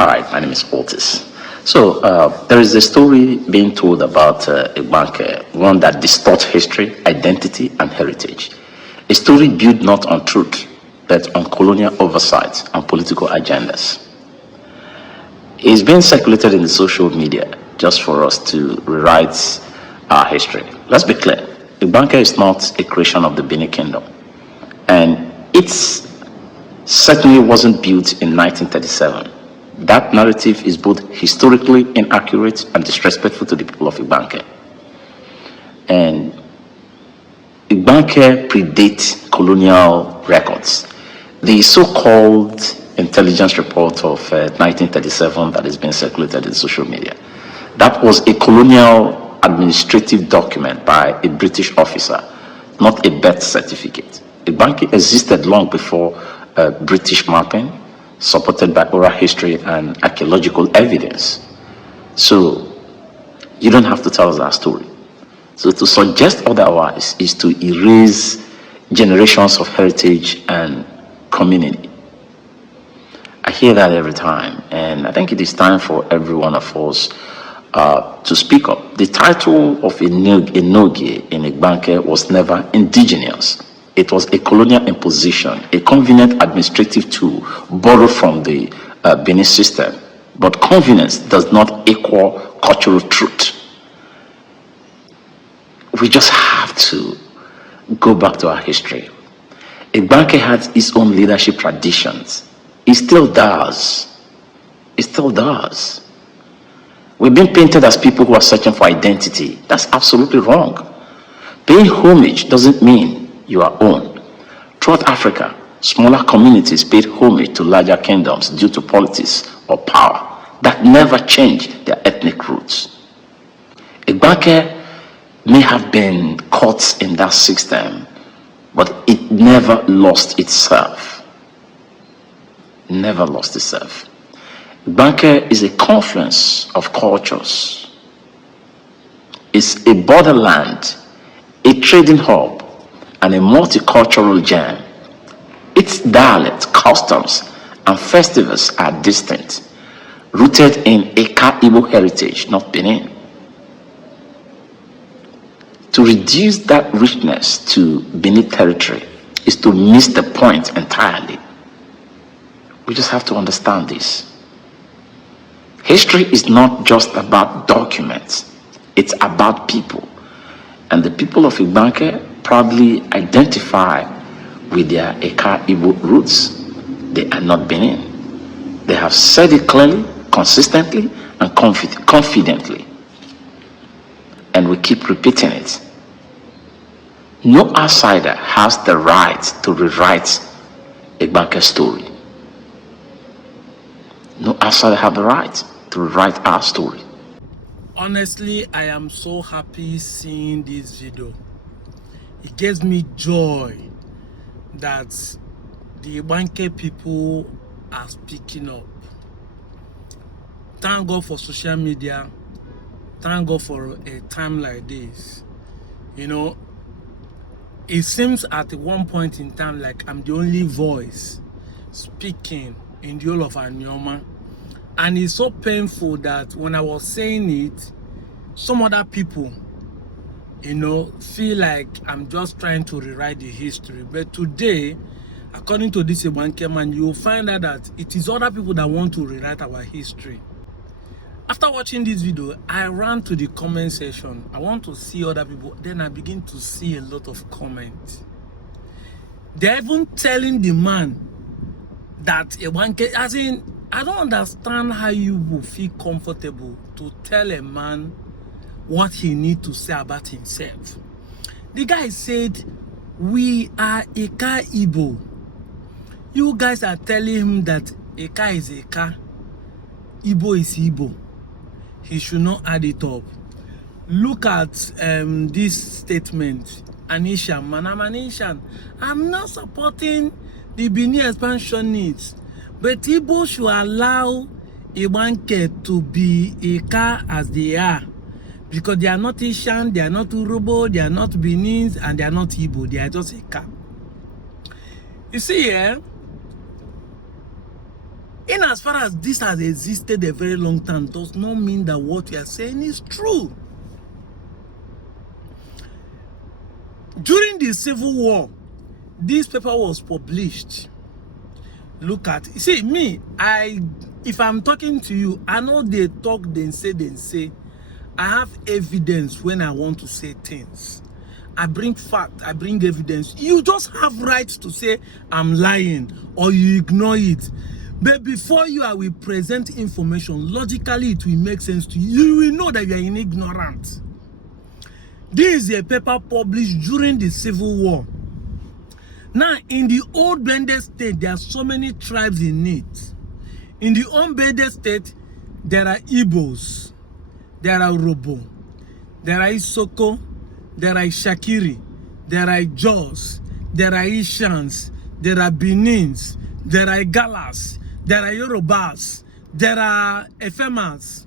Hi, my name is Otis. So there is a story being told about a banker, one that distorts history, identity, and heritage. A story built not on truth, but on colonial oversight and political agendas. It's being circulated in the social media just for us to rewrite our history. Let's be clear. The banker is not a creation of the Benin Kingdom. And it certainly wasn't built in 1937. That narrative is both historically inaccurate and disrespectful to the people of Ibanke. And Ibanke predates colonial records. The so-called intelligence report of 1937 that is being circulated in social media, that was a colonial administrative document by a British officer, not a birth certificate. Ibanke existed long before British mapping, supported by oral history and archaeological evidence. So you don't have to tell us our story. So to suggest otherwise is to erase generations of heritage and community. I hear that every time, and I think it is time for every one of us to speak up. The title of Enoge in Ibanke was never indigenous. It was a colonial imposition, a convenient administrative tool borrowed from the Benin system. But convenience does not equal cultural truth. We just have to go back to our history. Ibanke had its own leadership traditions. It still does. It still does. We've been painted as people who are searching for identity. That's absolutely wrong. Paying homage doesn't mean you are own. Throughout Africa, smaller communities paid homage to larger kingdoms due to politics or power that never changed their ethnic roots. Ibanke may have been caught in that system, but it never lost itself. Never lost itself. Ibanke is a confluence of cultures. It's a borderland, a trading hub, and a multicultural gem. Its dialect, customs, and festivals are distinct, rooted in Eka Igbo heritage, not Benin. To reduce that richness to Benin territory is to miss the point entirely. We just have to understand this. History is not just about documents, it's about people. And the people of Ibanke proudly identify with their Eka Igbo roots. They are not Benin. They have said it clearly, consistently, and confidently. And we keep repeating it. No outsider has the right to rewrite Ibanke's story. No outsider has the right to rewrite our story. Honestly, I am so happy seeing this video. It gives me joy that the Ibanke people are speaking up. Thank God for social media. Thank God for a time like this. You know, it seems at one point in time like I'm the only voice speaking in the whole of Anioma. And it's so painful that when I was saying it, some other people, you know, feel like I'm just trying to rewrite the history. But today, according to this Ibanke man, you'll find out that it is other people that want to rewrite our history. After watching this video, I ran to the comment section. I want to see other people. Then I begin to see a lot of comments. They're even telling the man that Ibanke, as in, I don't understand how you will feel comfortable to tell a man what he needs to say about himself. The guy said, we are Eka Igbo. You guys are telling him that Eka is Eka, Igbo is Igbo. He should not add it up. Look at this statement. Anishan, man, I'm Anishan. I'm not supporting the Benin expansion needs, but Igbo should allow Ibanke to be Eka as they are, because they are not Ishan, they are not Urobo, they are not Benins, and they are not Igbo. They are just Eka. You see here, In as far as this has existed a very long time, does not mean that what we are saying is true. During the Civil War, this paper was published. Look at it. See, me, if I'm talking to you, I know they talk, then say. I have evidence when I want to say things. I bring fact, I bring evidence. You just have rights to say I'm lying or you ignore it. But before you, I will present information. Logically, it will make sense to you. You will know that you are in ignorance. This is a paper published during the Civil War. Now, in the old Bende state, there are so many tribes in it. In the old Bende state, there are Igbos, there are Robo, there are Isoko, there are Shakiri, there are Jaws, there are Ishans, there are Benins, there are Galas, there are Yorubas, there are Efemas.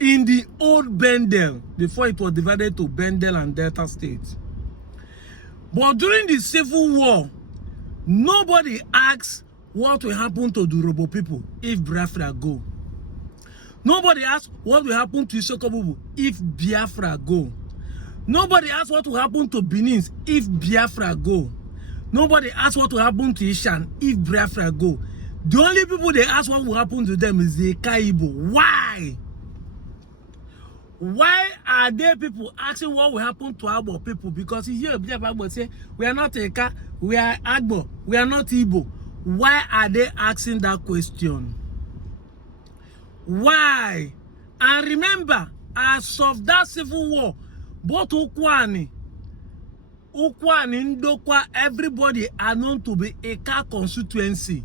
In the old Bendel, before it was divided to Bendel and Delta states. But during the Civil War, nobody asks what will happen to the Robo people if Biafra go. Nobody asks what will happen to Isoko people if Biafra go. Nobody asks what will happen to Benins if Biafra go. Nobody asks what will happen to Ishan if Biafra go. The only people they ask what will happen to them is the Kaibo. Why? Why are there people asking what will happen to Agbo people? Because you hear Agbo say, we are not Eka, we are Agbo, we are not Igbo. Why are they asking that question? Why? And remember, as of that Civil War, both Ukwani, Ndokwa, everybody are known to be Eka constituency.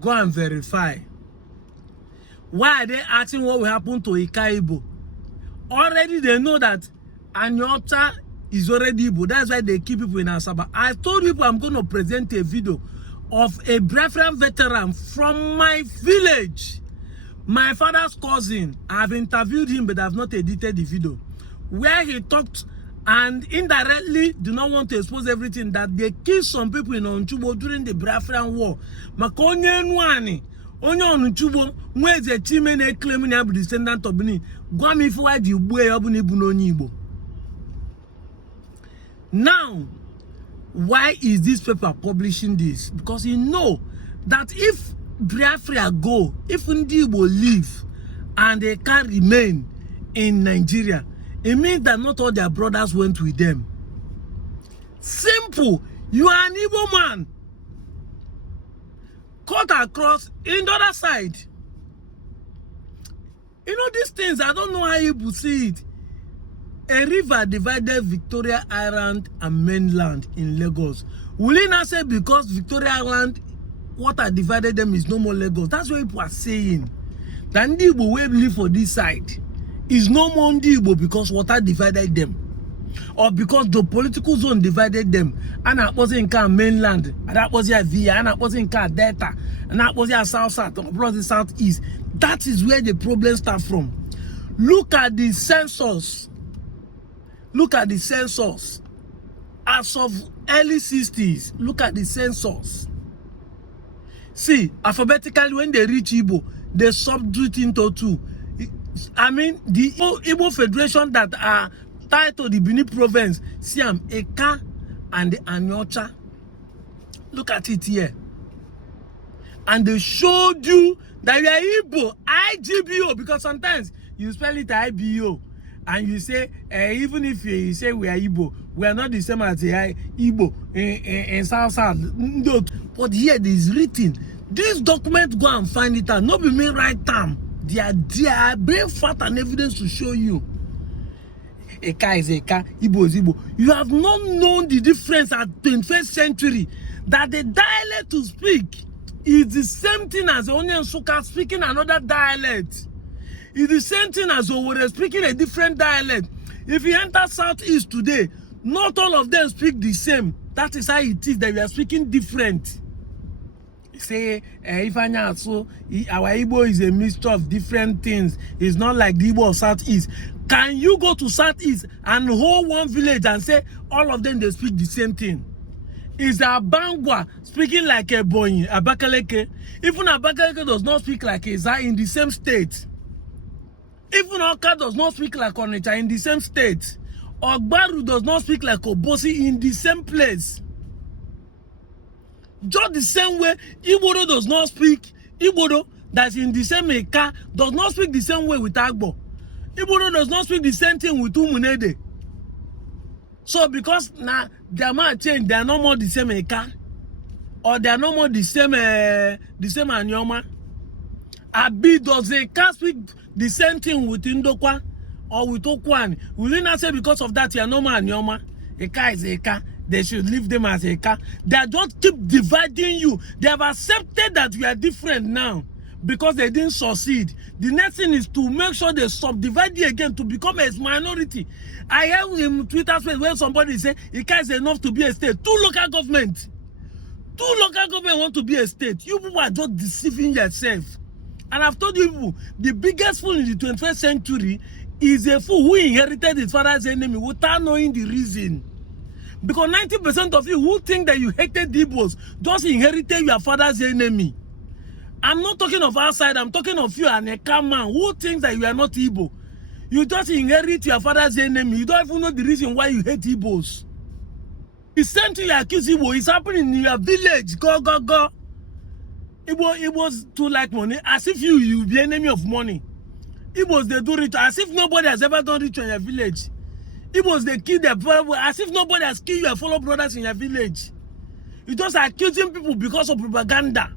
Go and verify. Why are they asking what will happen to Eka Igbo? Already they know that Anyota is already Igbo. That's why they keep people in Asaba. I told people I'm going to present a video of a Biafran veteran from my village. My father's cousin. I've interviewed him, but I've not edited the video. Where he talked and indirectly do not want to expose everything that they killed some people in Onchubo during the Biafran war. Makonye Nwani. Onye Onchubo, where is the Chimene claiming to be descendant of Benin? Now, why is this paper publishing this? Because you know that if Biafra go, if Ndibo live and they can remain in Nigeria, it means that not all their brothers went with them. Simple. You are an Igbo man. Cut across in the other side. You know these things, I don't know how you would see it. A river divided Victoria Island and mainland in Lagos. Will you not say because Victoria Island, water divided them is no more Lagos? That's what people are saying. That Igbo will live for this side is no more Igbo because water divided them. Or because the political zone divided them. And that was in mainland, and that was via, and that was in Delta, and that was south, or southeast. That is where the problem starts from. Look at the census. Look at the census. As of early 60s, look at the census. See, alphabetically, when they reach Igbo, they subdue it into two. I mean, the Igbo Federation that are tied to the Benin province, Siam, Eka, and the Anyocha. Look at it here. And they showed you that you are Igbo, IGBO, because sometimes you spell it IBO, and you say, even if you say we are Igbo, we are not the same as the Igbo in South. But here it is written. This document, go and find it out. Not be me right time. They are there, bring fact and evidence to show you. Eka is Eka, Igbo is Igbo. You have not known the difference at 21st century that the dialect to speak is the same thing as Onye Nsukka speaking another dialect. It's the same thing as Owerri speaking a different dialect. If you enter Southeast today, not all of them speak the same. That is how it is that we are speaking different. Say, if I know so, our Igbo is a mixture of different things. It's not like the Igbo of Southeast. Can you go to Southeast and hold one village and say all of them they speak the same thing? is Abangwa speaking like a boy, Abakaleke. Even Abakaleke does not speak like Eza in the same state. Even Oka does not speak like Onitsha in the same state. Ogbaru does not speak like Obosi in the same place. Just the same way, Igbodo does not speak, Igbodo that's in the same Eka does not speak the same way with Agbo. Igbodo does not speak the same thing with Umunede. So because now their man change, they are no more the same Eka, or they are no more the same Anyoma. Abi does Eka speak the same thing with Indokwa or with Okwan? Will you not say because of that you are no more Anyoma? Eka is Eka. They should leave them as Eka. They don't keep dividing you. They have accepted that we are different now because they didn't succeed. The next thing is to make sure they subdivide you again to become a minority. I heard in Twitter space when somebody say Eka is enough to be a state. Two local government want to be a state. You people are just deceiving yourself. And I've told you people, the biggest fool in the 21st century is a fool who inherited his father's enemy without knowing the reason. Because 90% of you who think that you hated Igbos just inherited your father's enemy. I'm not talking of outside, I'm talking of you, an Eka man who thinks that you are not Igbo. You just inherit your father's enemy. You don't even know the reason why you hate Igbos. The same thing you accuse Igbo is happening in your village. Go. Igbos too like money, as if you be enemy of money. Igbos, they do ritual, as if nobody has ever done ritual in your village. Igbos, they kill their brother, as if nobody has killed your fellow brothers in your village. You just accusing people because of propaganda.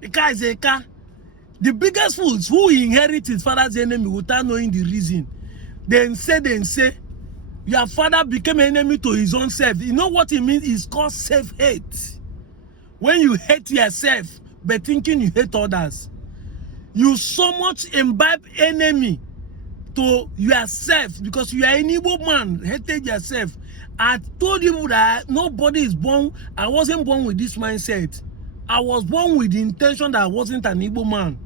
Eka is Eka. The biggest fools who inherit his father's enemy without knowing the reason. Then say, your father became an enemy to his own self. You know what it means? It's called self-hate. When you hate yourself, but thinking you hate others. You so much imbibe enemy to yourself because you are an Igbo man, hated yourself. I told you that nobody is born. I wasn't born with this mindset. I was born with the intention that I wasn't an Igbo man.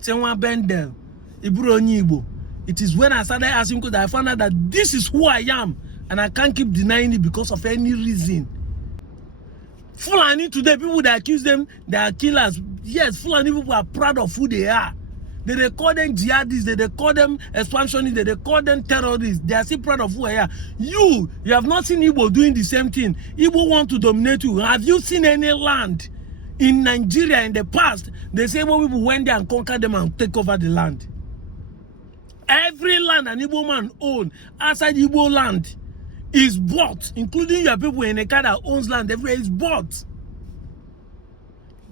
Senwa Bendel, Ibro Igbo. It is when I started asking because I found out that this is who I am and I can't keep denying it because of any reason. Fulani today, people that accuse them, they are killers. Yes, Fulani people are proud of who they are. They call them jihadists, they call them expansionists, they call them terrorists. They are still proud of who they are. You have not seen Igbo doing the same thing. Igbo want to dominate you. Have you seen any land in Nigeria in the past? They say Igbo people went there and conquered them and take over the land. Every land an Igbo man owns outside Igbo land is bought, including your people in a car that owns land everywhere is bought.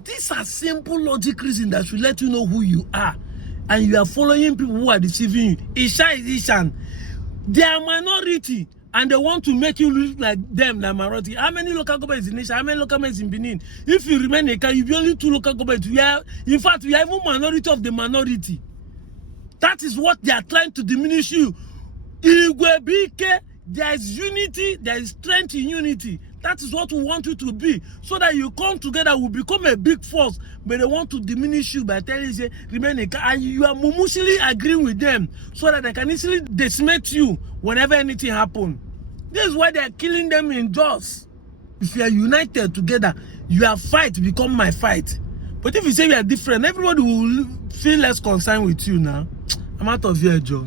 These are simple logic reasons that should let you know who you are. And you are following people who are deceiving you. Isha is Ishan. They are minority and they want to make you look like them, like minority. How many local governments in Isha? How many local governments in Benin? If you remain a car, you be only 2 local governments. In fact, we are even minority of the minority. That is what they are trying to diminish you. There is unity, there is strength in unity. That is what we want you to be. So that you come together, will become a big force. But they want to diminish you by telling you, say, remain a car. And you are mutually agreeing with them so that they can easily decimate you whenever anything happens. This is why they are killing them in Jos. If you are united together, your fight become my fight. But if you say we are different, everybody will feel less concerned with you now. I'm out of here, Joe.